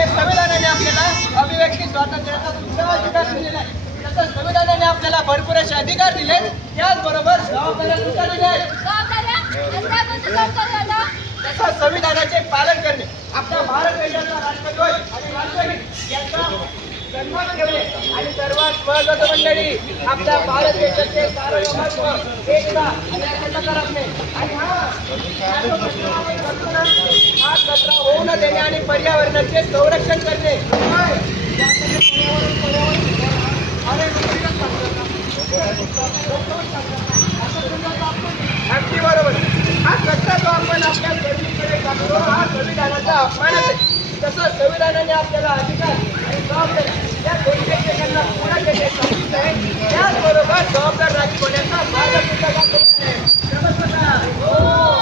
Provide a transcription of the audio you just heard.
म्हणजे संविधानाने आपल्याला अभिव्यक्ती स्वातंत्र्याचा सुद्धा अधिकार दिलेला आहे. तसंच संविधानाने आपल्याला भरपूर असे अधिकार दिले, त्याचबरोबर जबाबदाऱ्या सुद्धा दिल्या आहेत. तसंच संविधानाचे पालन करणे, आपल्या भारत देशाचा राष्ट्रध्वज आणि राष्ट्रगीत यांचा सन्मान ठेवणे आणि सर्वात महत्त्वाचं मंडळी आपल्या भारत देशाचे सार्वभौमत्व, एकता आणि अखंडता राखणे. आणि हा कचरा होऊ न देणे आणि पर्यावरणाचे संरक्षण करणे. अगदी बरोबर. हा कचरा जो आपण आपल्या जमिनीकडे टाकतो हा संविधानाचा अपमानच आहे. तसंच संविधानाने आपल्याला अधिकार आणि जबाबदारी या दोन्ही एकमेकांना पूर्ण केले आहे. त्याचबरोबर जबाबदार राजकीय होण्याचा मार्ग सुद्धा दाखवला आहे. नमस्कार.